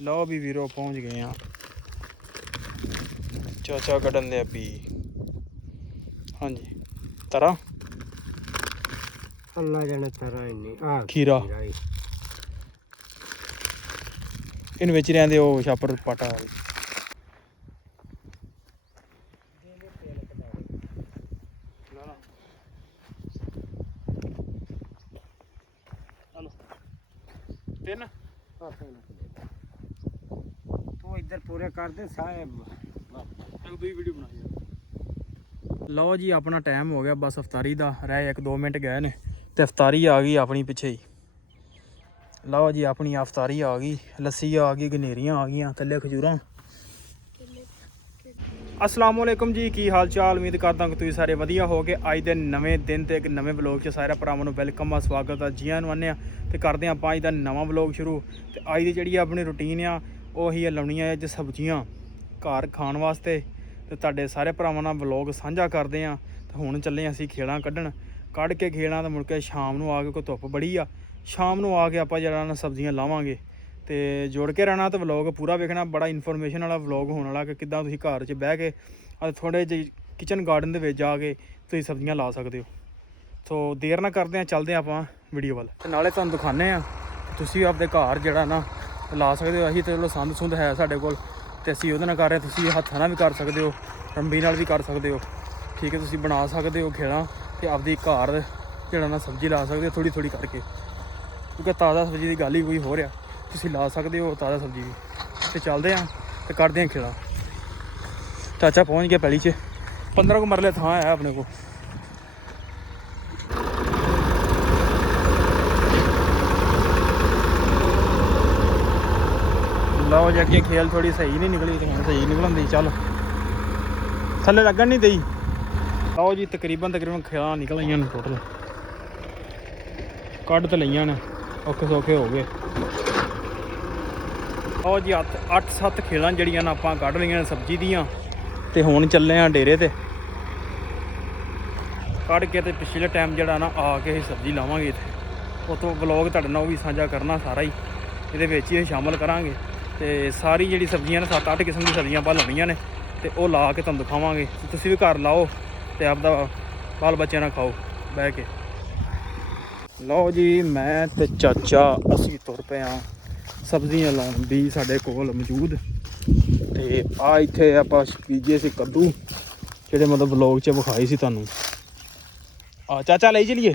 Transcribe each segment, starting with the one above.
ਲਓ ਵੀ ਵੀਰੋ ਪਹੁੰਚ ਗਏ ਆ ਚਾਚਾ ਕੱਢਣ ਦੇ ਬੀ। ਹਾਂਜੀ ਤਰਾ ਅੱਲਾ ਜਾਣੇ ਤਰਾ ਇੰਨੀ ਆ ਖੀਰਾ ਇਹਨ ਵਿੱਚ ਰਹਿੰਦੇ ਉਹ ਛਾਪਰ ਪਾਟਾ ਤਿੰਨ ਤੂੰ ਇੱਧਰ ਪੂਰੇ ਕਰਦੇ ਸਾਹਿਬ ਵੀਡੀਓ ਬਣਾਈ। ਲਓ ਜੀ ਆਪਣਾ ਟਾਈਮ ਹੋ ਗਿਆ ਬਸ ਅਫਤਾਰੀ ਦਾ, ਰਹਿ 1-2 ਮਿੰਟ ਗਏ ਨੇ ਤੇ ਅਫਤਾਰੀ ਆ ਗਈ ਆਪਣੀ ਪਿੱਛੇ ਹੀ। ਲਓ ਜੀ ਆਪਣੀ ਅਫਤਾਰੀ ਆ ਗਈ, ਲੱਸੀ ਆ ਗਈ, ਗਨੇਰੀਆਂ ਆ ਗਈਆਂ, ਥੱਲੇ ਖਜੂਰਾਂ। अस्सलाम वालेकुम जी, की हाल चाल। उम्मीद करदा कि तुसीं सारे वधिया होगे। अज दे नवें दिन ते एक नवें व्लॉग च सारे भरावां नूं वेलकम आ, स्वागत आ, जी आने आने ते करदे आं अज दा नवां व्लॉग शुरू। ते अज दी जिहड़ी अपनी रूटीन आ ओह ही लाउणियां अज सब्जियां घर खाण वास्ते ते तुहाडे सारे भरावां नाल व्लॉग साझा करदे आं। ते हुण चले असीं खेड़ां कड्ढण, कढ के खेड़ां ते मुड़ के शाम नूं आ के कोई धुप्प बड़ी आ, शाम नूं आ के आपां जिहड़ा ना सब्जियां लावांगे। तो जुड़ के रहना तो व्लॉग पूरा वेखना, बड़ा इन्फॉर्मेशन वाला व्लॉग होने वाला कि किद्दां तुसीं घर च बह के थोड़े जे किचन गार्डन दे विच जाके तुसीं सब्जियां ला सकदे हो। तो देर ना करदे चलदे आपां वीडियो वाल, ते नाले तुहानूं दिखाने तुसीं आपदे घर जिहड़ा ना ला सकदे हो। असीं ते चलो संद सुंद है साडे कोल ते असीं ओहदे नाल कर रहे, तुसीं हत्थां नाल भी कर सकदे हो, रंबी नाल भी कर सकदे हो। ठीक है, तुसीं बना सकदे हो खेड़ा ते आपदी घर जिहड़ा ना सब्जी ला सकदे हो थोड़ी थोड़ी करके, क्योंकि ताज़ा सब्जी की गल ही कोई हो रहा, तुसीं ला सकते हो ताज़ा सब्जी भी। तो चलते हैं तो करते हैं खेड़ा। चाचा पहुँच गया पैली च, 15 मरले थां है अपने को। लो जी अगे खेल थोड़ी सही नहीं निकली, सही निकलन दी, चल थले लगन नहीं दी। लो जी तकरीबन खेड़ा निकल आईयां ने टोटल, कढ़ तो लईयां ने, औखे सौखे हो गए। और जी 8-7 खेलां जड़ियां ना आपां कढ़ लईयां सब्जी दियां ते हुण चले आ डेरे ते कढ़ के ते पिछले टाइम जड़ा ना आके असीं सब्जी लावांगे इत्थे। उत्तों व्लॉग तुहाडे नाल भी साझा करना सारा ही, इहदे विच ही शामिल करांगे। ते सारी जिहड़ी सब्जियां ने 7-8 किस्म दी सब्जियां आपां लाउणियां ने ते ओह ला के तुहानूं दिखावांगे। तुसीं भी घर लाओ ते आपदा बाल बच्चें नाल खाओ बह के। लो जी मैं ते चाचा असीं तुर पे हाँ सब्जियां लाउण भी साडे कोल मौजूद। ते आ इत्थे आपां बीजे सी कद्दू, जिहड़े मतलब व्लॉग च विखाई सी तुहानूं। आ चाचा ले चलिए।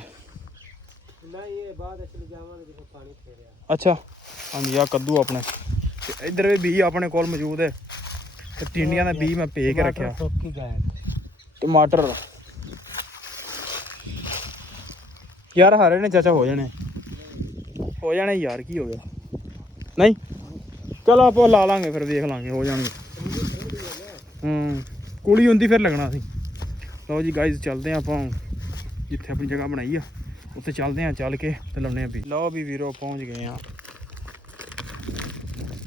अच्छा हाँ जी, आ कद्दू अपने इधर भी बीज अपने कोल मौजूद है। ते टिंडियां दा बीज मैं पे के रखिया। टमाटर यार हरे ने चाचा हो जाने यार, की हो गया नहीं, चलो आप ला लांगे फिर देख लांगे, हो जाएंगे। कुड़ी होंगी फिर लगना सी। लो जी गाइज चलते हैं आप जिथे अपनी जगह बनाई आ उत्थे चलते हैं, चल के तो लाने बी। लो भी वीरो पहुँच गए हैं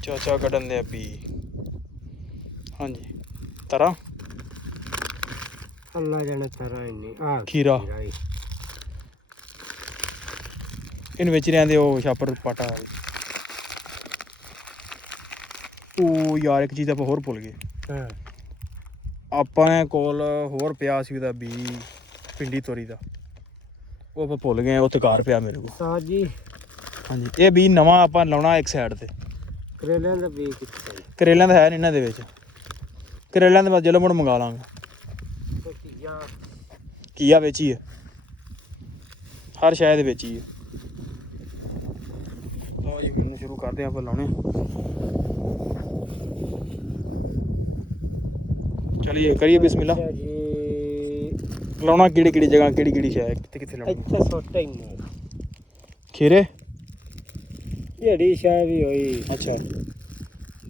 चाचा कढ़न दे बी। हाँ जी तरा ਅੱਲਾ ਜਾਣੇ ਤਰਾ ਇੰਨੀ ਆ खीरा इन विच रहंदे ਉਹ ਛਾਪਰ ਪਾਟਾ। ਉਹ ਯਾਰ ਇੱਕ ਚੀਜ਼ ਆਪਾਂ ਹੋਰ ਭੁੱਲ ਗਏ, ਆਪਣੇ ਕੋਲ ਹੋਰ ਪਿਆ ਸੀ ਉਹਦਾ ਬੀ ਪਿੰਡੀ ਤੋਰੀ ਦਾ, ਉਹ ਆਪਾਂ ਭੁੱਲ ਗਏ, ਉੱਥੇ ਘਰ ਪਿਆ ਮੇਰੇ ਕੋਲ। ਸਾਜੀ ਹਾਂਜੀ ਇਹ ਬੀ ਨਵਾਂ ਆਪਾਂ ਲਾਉਣਾ ਇੱਕ ਸਾਈਡ ਤੇ। ਕਰੇਲਿਆਂ ਦਾ ਬੀਜ ਕਿੱਥੇ? ਕਰੇਲਿਆਂ ਦਾ ਹੈ ਨੀ ਇਹਨਾਂ ਦੇ ਵਿੱਚ, ਕਰੇਲਿਆਂ ਦੇ ਬਾਅਦ ਜਦੋਂ ਮੁੜ ਮੰਗਾ ਲਾਂਗੇ। ਘੀਆ ਵਿੱਚ ਹੀ ਹੈ, ਹਰ ਸ਼ਾਇਦ ਦੇ ਵਿੱਚ ਹੀ ਹੈ। ਲਓ ਜੀ ਹੁਣ ਸ਼ੁਰੂ ਕਰਦੇ ਆਪਾਂ ਲਾਉਣੇ। चलिए करिए बिस्मिल्लाह। लाउणा किहड़ी किहड़ी जगह, किहड़ी किहड़ी शै कित्थे कित्थे लाउणा? ਇੱਥੇ ਸੁੱਟੇ ਹੀ ਨਹੀਂ खीरे ਜਿਹੜੀ ਸ਼ੈ ਵੀ ਹੋਈ अच्छा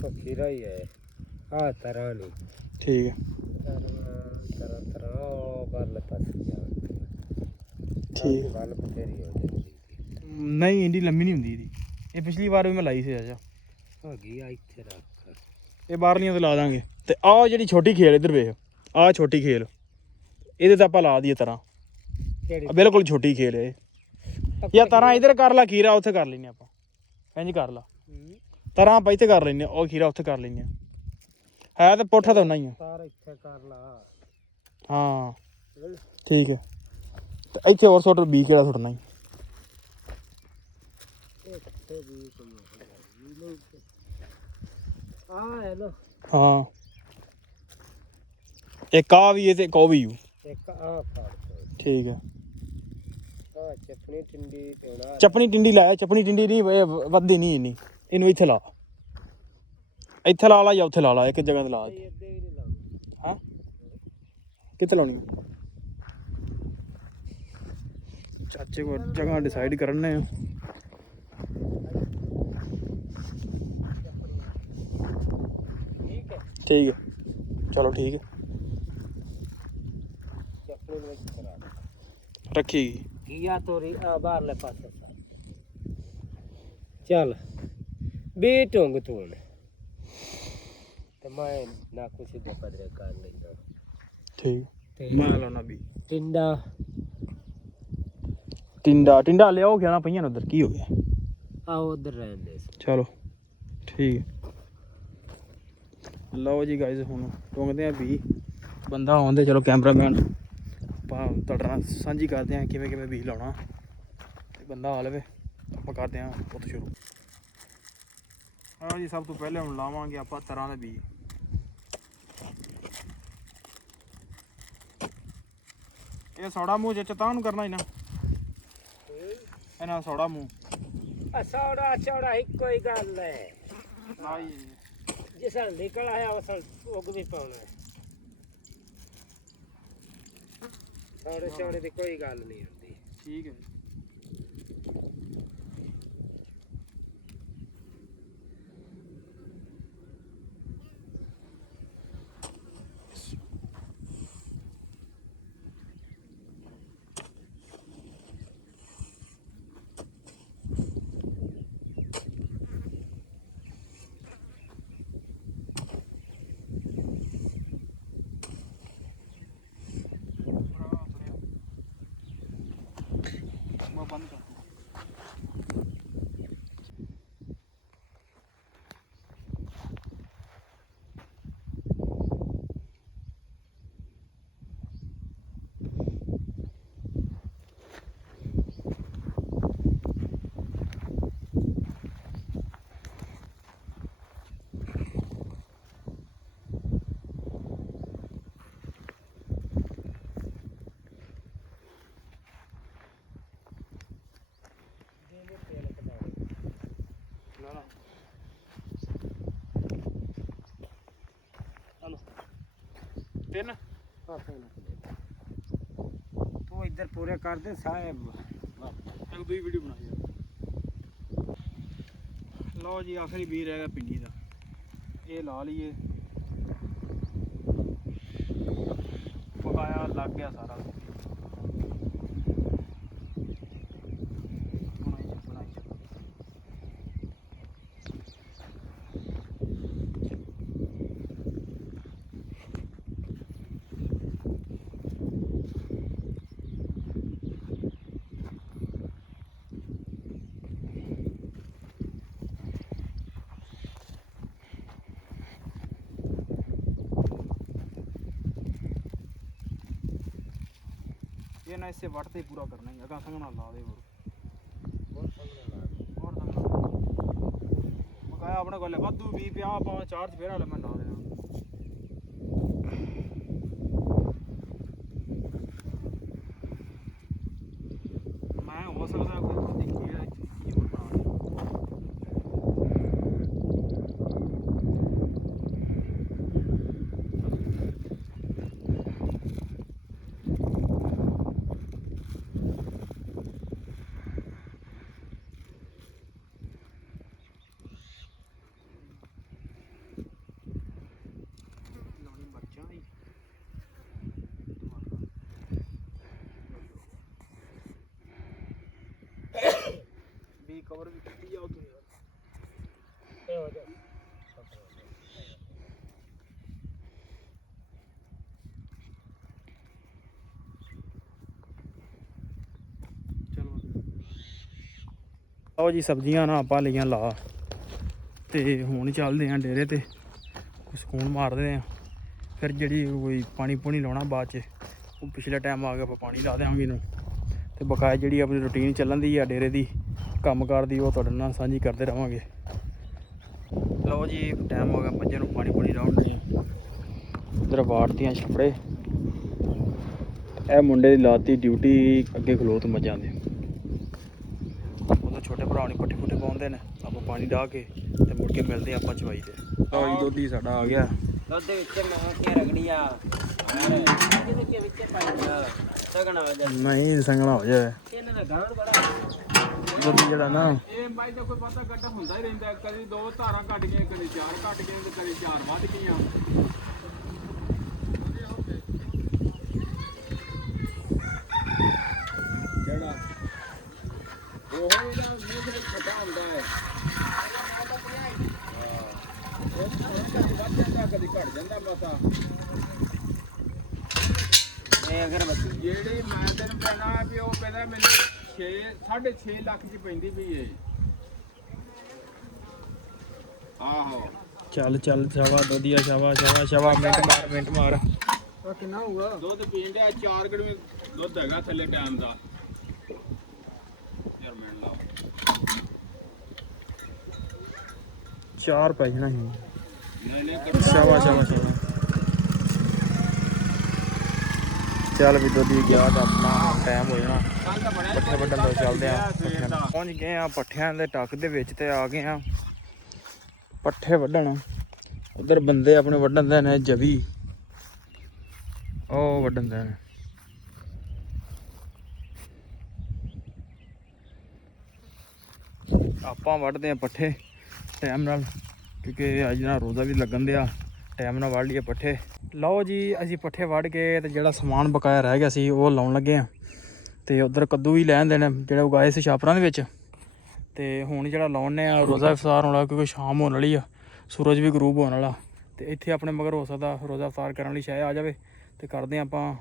ਉਹ ਖੀਰਾ ਹੀ ਹੈ। ਆ ਤਰ੍ਹਾਂ ਨਹੀਂ ठीक है ਤਰ੍ਹਾਂ ਤਰ੍ਹਾਂ ਉਹ ਗੱਲ ਪਾਸੇ ਜਾ ठीक ਗੱਲ ਬਥੇਰੀ ਹੋ ਜਾਂਦੀ। नहीं इंडी लम्मी नहीं हुंदी ਇਹਦੀ, ਇਹ ਪਿਛਲੀ ਵਾਰ ਵੀ ਮੈਂ ਲਾਈ ਸੀ। ਅੱਛਾ ਹੋ ਗਈ ਆ ਇੱਥੇ ਰੱਖ ਇਹ ਬਾਹਰਲੀਆਂ ਤੇ ਲਾ ਦਾਂਗੇ। ਤੇ ਆਹ ਜਿਹੜੀ ਛੋਟੀ ਖੇਲ ਇੱਧਰ ਵੇਖ, ਆਹ ਛੋਟੀ ਖੇਲ ਇਹਦੇ ਤੇ ਆਪਾਂ ਲਾ ਦਈਏ ਤਰ੍ਹਾਂ, ਬਿਲਕੁਲ ਛੋਟੀ ਖੇਲ ਹੈ ਇਹ। ਜਾਂ ਤਰ੍ਹਾਂ ਇੱਧਰ ਕਰ ਲਾ, ਖੀਰਾ ਉੱਥੇ ਕਰ ਲੈਨੇ ਆਪਾਂ, ਇੰਝ ਕਰ ਲਾ। ਤਰ੍ਹਾਂ ਆਪਾਂ ਇੱਥੇ ਕਰ ਲੈਂਦੇ ਹਾਂ, ਉਹ ਖੀਰਾ ਉੱਥੇ ਕਰ ਲੈਂਦੇ ਹਾਂ। ਹੈ ਤੇ ਪੁੱਠਾ ਤਾਂ ਉਨਾ ਹੀ ਆ। ਤਾਰ ਇੱਥੇ ਕਰ ਲਾ। ਹਾਂ ਠੀਕ ਹੈ। ਤੇ ਇੱਥੇ ਹੋਰ ਸੁੱਟ ਬੀ ਕਿਹੜਾ ਸੁੱਟਣਾ ਹੀ। ਇੱਥੇ ਵੀ ਕੋਈ ਨਹੀਂ ਆ ਹੈ ਨਾ। ਹਾਂ ਇੱਕ ਆ ਵੀ ਇਹ ਤੇ ਇੱਕ ਉਹ ਵੀ ਇੱਕ ਆ ਫੜ ਠੀਕ ਹੈ। ਆ ਚਟਨੀ ਟਿੰਡੀ ਤੇੜਾ ਚਪਣੀ ਟਿੰਡੀ ਲਾਇਆ, ਚਪਣੀ ਟਿੰਡੀ ਨਹੀਂ ਵੱਧਦੀ ਨਹੀਂ ਇੰਨੀ, ਇਹਨੂੰ ਇੱਥੇ ਲਾ, ਇੱਥੇ ਲਾ ਲਾ ਜਾਂ ਉੱਥੇ ਲਾ ਲਾ, ਇੱਕ ਜਗ੍ਹਾ ਤੇ ਲਾ। ਇੱਦੇ ਵੀ ਨਹੀਂ ਲਾਉਂਦੇ। ਹਾਂ ਕਿੱਥੇ ਲਾਉਣੀ? ਚਾਚੇ ਕੋਲ ਜਗ੍ਹਾ ਡਿਸਾਈਡ ਕਰਨੇ ਆ। ਠੀਕ ਹੈ ਠੀਕ ਹੈ ਚਲੋ ਠੀਕ ਹੈ। ਚਟਨੀ ਵਿੱਚ ਕਰਾ ਰੱਖੀ ਕੀਆ ਤੋਰੀ ਆ ਬਾਹਰਲੇ ਪਾਸੇ ਚੱਲ ਬੀ ਢੁੰਗ ਤੂੰ ਤੇ ਮੈਂ ਨਾ ਕੁਛ ਦੇ ਪਦਰੇ ਕਰ ਲੈਂਦਾ। ਠੀਕ ਤੇ ਮੈਂ ਲਾਉਣਾ ਵੀ ਟਿੰਡਾ ਟਿੰਡਾ ਲਿਆਓ ਗਿਆ ਨਾ ਪਈਆਂ ਨੇ ਉਧਰ, ਕੀ ਹੋ ਗਿਆ? ਆ ਉਧਰ ਰਹਿੰਦੇ ਸੀ। ਚਲੋ ਠੀਕ ਹੈ। ਲਓ ਜੀ ਗਾਇਜ਼ ਹੁਣ ਟੁੰਗਦੇ ਆ ਵੀ ਬੰਦਾ ਆਉਂਦੇ, ਚਲੋ ਕੈਮਰਾਮੈਨ ਆਪਾਂ ਤੁਹਾਡੇ ਨਾਲ ਸਾਂਝੀ ਕਰਦੇ ਹਾਂ ਕਿਵੇਂ ਕਿਵੇਂ ਬੀਜ ਲਾਉਣਾ, ਤੇ ਬੰਦਾ ਆ ਲਵੇ ਆਪਾਂ ਕਰਦੇ ਹਾਂ ਪੁੱਤ ਸ਼ੁਰੂ। ਹਾਂ ਜੀ ਸਭ ਤੋਂ ਪਹਿਲੇ ਹੁਣ ਲਾਵਾਂਗੇ ਆਪਾਂ ਤਰ੍ਹਾਂ ਦੇ ਬੀਜ। ਇਹ ਸੌੜਾ ਮੂੰਹ ਚ ਤਾਂ ਨੂੰ ਕਰਨਾ ਹੀ ਨਾ, ਇਹਨਾਂ ਸੌੜਾ ਮੂੰਹ ਆ ਸੌੜਾ ਚੌੜਾ ਇੱਕੋ ਹੀ ਗੱਲ ਹੈ। ਨਾ ਜੀ ਜਿਸ ਨਾਲ ਨਿਕਲ ਆਇਆ ਉਸ ਨਾਲ ਉਗ ਵੀ ਪਾਉਣਾ ਹੈ। ਸੌੜੇ ਚੌੜੇ ਦੀ ਕੋਈ ਗੱਲ ਨਹੀਂ ਹੁੰਦੀ। ਠੀਕ ਹੈ। ਬੰਦ ਕਰ ਤਿੰਨ ਤੂੰ ਇੱਧਰ ਪੂਰੇ ਕਰ ਦੇ ਸਾਹਿਬ। ਇੱਕ ਦੂਈ ਵੀਡੀਓ ਬਣਾਈ ਯਾਰ। ਲਓ ਜੀ ਆਖਰੀ ਬੀਜ ਰਹਿ ਗਿਆ ਪਿੰਡੀ ਦਾ, ਇਹ ਲਾ ਲਈਏ। ਪਕਾਇਆ ਲੱਗ ਗਿਆ ਸਾਰਾ। ये ना इससे वटते ही पूरा करना ही, अगर संगना ला दे और संगना मकाया अपने कोले वादू 20 50 पाव चार्ज फेर वाले मैं ला देना। मैं हो सकता है कोई देखी है ये बना भी कवर भी की जाओ तो यार हो जा ਲਓ ਜੀ ਸਬਜ਼ੀਆਂ ਨਾ ਆਪਾਂ ਲਈਆਂ ਲਾ, ਤੇ ਹੁਣ ਚੱਲਦੇ ਆ ਡੇਰੇ ਤੇ, ਸਕੂਨ ਮਾਰਦੇ ਆ। ਫਿਰ ਜਿਹੜੀ ਕੋਈ ਪਾਣੀ ਪੂਣੀ ਲਾਉਣਾ ਬਾਅਦ 'ਚ, ਉਹ ਪਿਛਲੇ ਟਾਈਮ ਆ ਗਿਆ ਆਪਾਂ ਪਾਣੀ ਲਾ ਦਿਆਂਗੇ ਇਹਨੂੰ। ਤੇ ਬਕਾਇਆ ਜਿਹੜੀ ਆਪਣੀ ਰੂਟੀਨ ਚੱਲਣ ਦੀ ਆ ਡੇਰੇ ਦੀ ਕੰਮਕਾਰ ਦੀ, ਉਹ ਤੁਹਾਡੇ ਨਾਲ ਸਾਂਝੀ ਕਰਦੇ ਰਹਾਂਗੇ। ਲਓ ਜੀ ਟਾਈਮ ਹੋ ਗਿਆ ਮੱਝਾਂ ਨੂੰ ਪਾਣੀ ਪੂਣੀ ਲਾਉਣ ਦੇ। ਇੱਧਰ ਵਾੜਤੀਆਂ ਛੱਪੜੇ, ਇਹ ਮੁੰਡੇ ਦੀ ਲਾਤੀ ਡਿਊਟੀ ਅੱਗੇ ਖਲੋਤ ਮੱਝਾਂ ਦੇ। ਉਹਦਾ ਛੋਟੇ ਭਰਾ ਨੇ ਪੱਠੇ ਪੁੱਠੇ ਪਾਉਂਦੇ ਨੇ, ਆਪਾਂ ਪਾਣੀ ਡਾਹ ਕੇ ਤੇ ਮੁੜ ਕੇ ਮਿਲਦੇ ਆਪਾਂ ਚਵਾਈ ਤੇ। ਲਓ ਜੀ ਦੁੱਧ ਹੀ ਸਾਡਾ ਆ ਗਿਆ। ਦੁੱਧ ਦੇ ਵਿੱਚ ਮੈਂ ਕੀ ਰਗੜੀਆ ਇਹਦੇ ਵਿੱਚ ਪਾਇਆ ਸਗਣਾ ਹੋ ਜਾ ਨਹੀਂ ਸੰਗਣਾ ਹੋ ਜਾਏ ਇਹਨਾਂ ਦਾ ਗਾਣ ਬੜਾ ਦੁੱਧ ਜਿਹੜਾ ਨਾ। ਇਹ ਬਾਈ ਦਾ ਕੋਈ ਪਤਾ ਕੱਟ ਹੁੰਦਾ ਹੀ ਰਹਿੰਦਾ, ਕਦੀ 2 ਧਾਰਾਂ ਘਟ ਗਈਆਂ, ਕਦੀ 4 ਘਟ ਗਈਆਂ ਤੇ ਕਦੀ 4 ਵੱਧ ਗਈਆਂ। ਜਿਹੜਾ ਉਹ ਇਹਦਾ ਮੂੰਹ ਤੇ ਖਟਾ ਹੁੰਦਾ ਹੈ, ਕਦੀ ਵੱਧ ਜਾਂਦਾ ਕਦੀ ਘਟ ਜਾਂਦਾ ਪਤਾ। ਇਹ ਅਗਰ ਬੱਤੀ ਜਿਹੜੀ ਮੈਂ ਤੈਨੂੰ ਕਹਿਣਾ ਵੀ ਉਹ ਕਹਿੰਦਾ ਮੈਨੂੰ 6.5 ਲੱਖ ਦੀ ਪੈਂਦੀ ਵੀ ਏ। ਆਹੋ ਚੱਲ ਚੱਲ ਸ਼ਾਵਾ ਦੁੱਧੀਆ ਸ਼ਾਵਾ ਸ਼ਾਵਾ ਸ਼ਾਵਾ ਮਿੰਟ ਮਾਰ ਮਿੰਟ ਮਾਰ। ਆ ਕਿੰਨਾ ਹੋਊਗਾ ਦੁੱਧ ਪੀਣ ਡਿਆ 4 ਗੜਵੀ ਦੁੱਧ ਹੈਗਾ ਥੱਲੇ ਟਾਈਮ ਦਾ। ਯਾਰ ਮੈਂ ਲਾਓ 4 ਪੈ ਜਾਣਾ ਸੀ। ਨਹੀਂ ਨਹੀਂ ਸ਼ਾਵਾ ਸ਼ਾਵਾ ਸ਼ਾਵਾ। ਚੱਲ ਵੀ ਦੁੱਧੀ ਗਿਆ ਤਾਂ ਆਪਣਾ ਟਾਈਮ ਹੋ ਜਾਣਾ ਕੱਲ ਤਾਂ ਬਣਿਆ ਪੱਠੇ ਵੱਢਣ ਤੋਂ ਚੱਲਦੇ ਆ। ਪਹੁੰਚ ਗਏ ਆ ਪੱਠਿਆਂ ਦੇ ਟੱਕ ਦੇ ਵਿੱਚ ਤੇ ਆ ਗਏ ਆ ਪੱਠੇ ਵੱਢਣ। ਉਧਰ ਬੰਦੇ ਆਪਣੇ ਵੱਢਣ ਦੇ ਨੇ ਜਵੀ, ਉਹ ਵੱਢਣ ਦੇ ਨੇ। ਆਪਾਂ ਵੱਢਦੇ ਆ ਪੱਠੇ ਟਾਈਮ ਨਾਲ, ਕਿਉਂਕਿ ਅੱਜ ਨਾ ਰੋਜ਼ਾ ਵੀ ਲੱਗਣ ਦਿਆ, ਟਾਈਮ ਨਾਲ ਵੱਢ ਲਈਏ ਪੱਠੇ। ਲਓ ਜੀ ਅਸੀਂ ਪੱਠੇ ਵੱਢ ਕੇ ਤੇ ਜਿਹੜਾ ਸਮਾਨ ਬਕਾਇਆ ਰਹਿ ਗਿਆ ਸੀ ਉਹ ਲਾਉਣ ਲੱਗੇ ਆ। ਤੇ ਉਧਰ ਕੱਦੂ ਵੀ ਲੈਣ ਦੇਣੇ ਜਿਹੜੇ ਉਗਾਏ ਸੀ ਛਾਪਰਾਂ ਦੇ ਵਿੱਚ। ਤੇ ਹੁਣ ਜਿਹੜਾ ਲਾਉਣੇ ਆ ਰੋਜ਼ਾ ਇਫਤਾਰ ਹੋਣਾ, ਕਿਉਂਕਿ ਸ਼ਾਮ ਹੋਣ ਵਾਲੀ ਆ, ਸੂਰਜ ਵੀ ਗਰੂਬ ਹੋਣ ਵਾਲਾ। ਤੇ ਇੱਥੇ ਆਪਣੇ ਮਗਰ ਹੋ ਸਕਦਾ ਰੋਜ਼ਾ ਇਫਤਾਰ ਕਰਨ ਲਈ ਸ਼ਾਇਦ ਆ ਜਾਵੇ। ਤੇ ਕਰਦੇ ਆਪਾਂ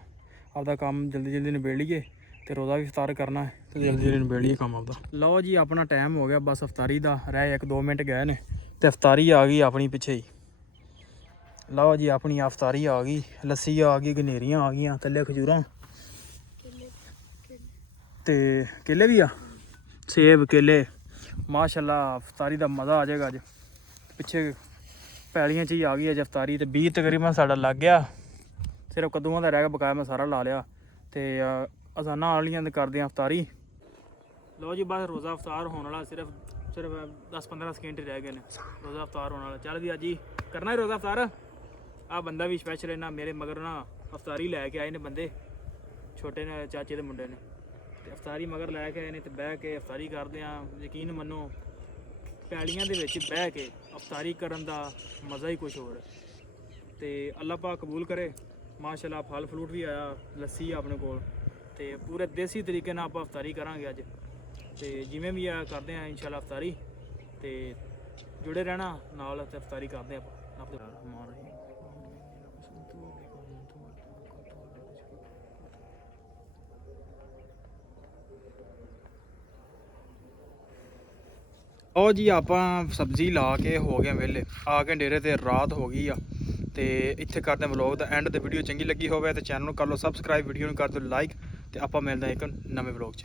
ਆਪਦਾ ਕੰਮ ਜਲਦੀ ਜਲਦੀ ਨਿਬੇੜ ਲਈਏ, ਤੇ ਰੋਜ਼ਾ ਵੀ ਇਫਤਾਰ ਕਰਨਾ ਹੈ ਤੇ ਜਲਦੀ ਜਲਦੀ ਨਿਬੇੜ ਲਈਏ ਕੰਮ ਆਪਦਾ। ਲਓ ਜੀ ਆਪਣਾ ਟਾਈਮ ਹੋ ਗਿਆ ਬਸ ਇਫਤਾਰੀ ਦਾ, ਰਹਿ 1-2 ਮਿੰਟ ਗਏ ਨੇ ਤੇ ਇਫਤਾਰੀ ਆ ਗਈ ਆਪਣੀ ਪਿੱਛੇ ਹੀ। ਲਓ ਜੀ ਆਪਣੀ ਇਫਤਾਰੀ ਆ ਗਈ, ਲੱਸੀ ਆ ਗਈ, ਗਨੇਰੀਆਂ ਆ ਗਈਆਂ, ਥੱਲੇ ਖਜੂਰਾਂ ਤੇ ਕੇਲੇ ਵੀ ਆ, ਸੇਬ ਕੇਲੇ। ਮਾਸ਼ਾਅੱਲਾ ਇਫਤਾਰੀ ਦਾ ਮਜ਼ਾ ਆ ਜਾਏਗਾ ਅੱਜ। ਪਿੱਛੇ ਪੈਲੀਆਂ 'ਚ ਹੀ ਆ ਗਈ ਅੱਜ ਇਫਤਾਰੀ। ਤੇ 20 ਤਕਰੀਬਨ ਸਾਡਾ ਲੱਗ ਗਿਆ, ਸਿਰਫ ਕੱਦੂਆਂ ਦਾ ਰਹਿ ਗਿਆ ਬਕਾਇਆ, ਮੈਂ ਸਾਰਾ ਲਾ ਲਿਆ। ਤੇ ਅਜ਼ਾਨਾਂ ਵਾਲੀਆਂ ਤੇ ਕਰਦੇ ਆ ਇਫਤਾਰੀ। ਲਓ ਜੀ ਬਸ ਰੋਜ਼ਾ ਇਫਤਾਰ ਹੋਣ ਵਾਲਾ, ਸਿਰਫ 10-15 ਸਕਿੰਟ ਰਹਿ ਗਏ ਨੇ, ਰੋਜ਼ਾ ਇਫਤਾਰ ਹੋਣ ਵਾਲਾ। ਚੱਲ ਵੀ ਅੱਜ ਹੀ ਕਰਨਾ ਹੀ ਰੋਜ਼ਾ ਇਫਤਾਰ। ਆਹ ਬੰਦਾ ਵੀ ਸਪੈਸ਼ਲ ਇਹਨਾਂ ਮੇਰੇ ਮਗਰ ਨਾ ਇਫਤਾਰੀ ਲੈ ਕੇ ਆਏ ਨੇ ਬੰਦੇ, ਛੋਟੇ ਨੇ ਚਾਚੇ ਦੇ ਮੁੰਡੇ ਨੇ, ਤੇ ਇਫਤਾਰੀ ਮਗਰ ਲੈ ਕੇ ਆਏ ਨੇ। ਤੇ ਬਹਿ ਕੇ ਇਫਤਾਰੀ ਕਰਦੇ ਆ। ਯਕੀਨ ਮੰਨੋ ਪੈਲੀਆਂ ਦੇ ਵਿੱਚ ਬਹਿ ਕੇ ਇਫਤਾਰੀ ਕਰਨ ਦਾ ਮਜ਼ਾ ਹੀ ਕੁਛ ਹੋਰ ਹੈ। ਤੇ ਅੱਲਾਹ ਪਾਕ ਕਬੂਲ ਕਰੇ। ਮਾਸ਼ਾਅੱਲਾ ਫਲ ਫਰੂਟ ਵੀ ਆਇਆ, ਲੱਸੀ ਆ ਆਪਣੇ ਕੋਲ, ਤੇ ਪੂਰੇ ਦੇਸੀ ਤਰੀਕੇ ਨਾਲ ਆਪਾਂ ਇਫਤਾਰੀ ਕਰਾਂਗੇ ਅੱਜ। ਤੇ ਜਿਵੇਂ ਵੀ ਆ ਕਰਦੇ ਆ ਇਨਸ਼ਾਅੱਲਾ ਇਫਤਾਰੀ, ਤੇ ਜੁੜੇ ਰਹਿਣਾ ਨਾਲ ਤੇ ਇਫਤਾਰੀ ਕਰਦੇ ਆਪਾਂ। ਉਹ ਜੀ ਆਪਾਂ ਸਬਜ਼ੀ ਲਾ ਕੇ ਹੋ ਗਏ ਵਿਹਲੇ, ਆ ਕੇ ਡੇਰੇ ਤੇ ਰਾਤ ਹੋ ਗਈ ਆ। ਤੇ ਇੱਥੇ ਕਰਦੇ ਹਾਂ ਵਲੌਗ ਦਾ ਐਂਡ। ਤੇ ਵੀਡੀਓ ਚੰਗੀ ਲੱਗੀ ਹੋਵੇ ਤੇ ਚੈਨਲ ਨੂੰ ਕਰ ਲਓ ਸਬਸਕ੍ਰਾਈਬ, ਵੀਡੀਓ ਨੂੰ ਕਰ ਦਿਓ ਲਾਈਕ, ਤੇ ਆਪਾਂ ਮਿਲਦੇ ਹਾਂ ਇੱਕ ਨਵੇਂ ਵਲੌਗ 'ਚ।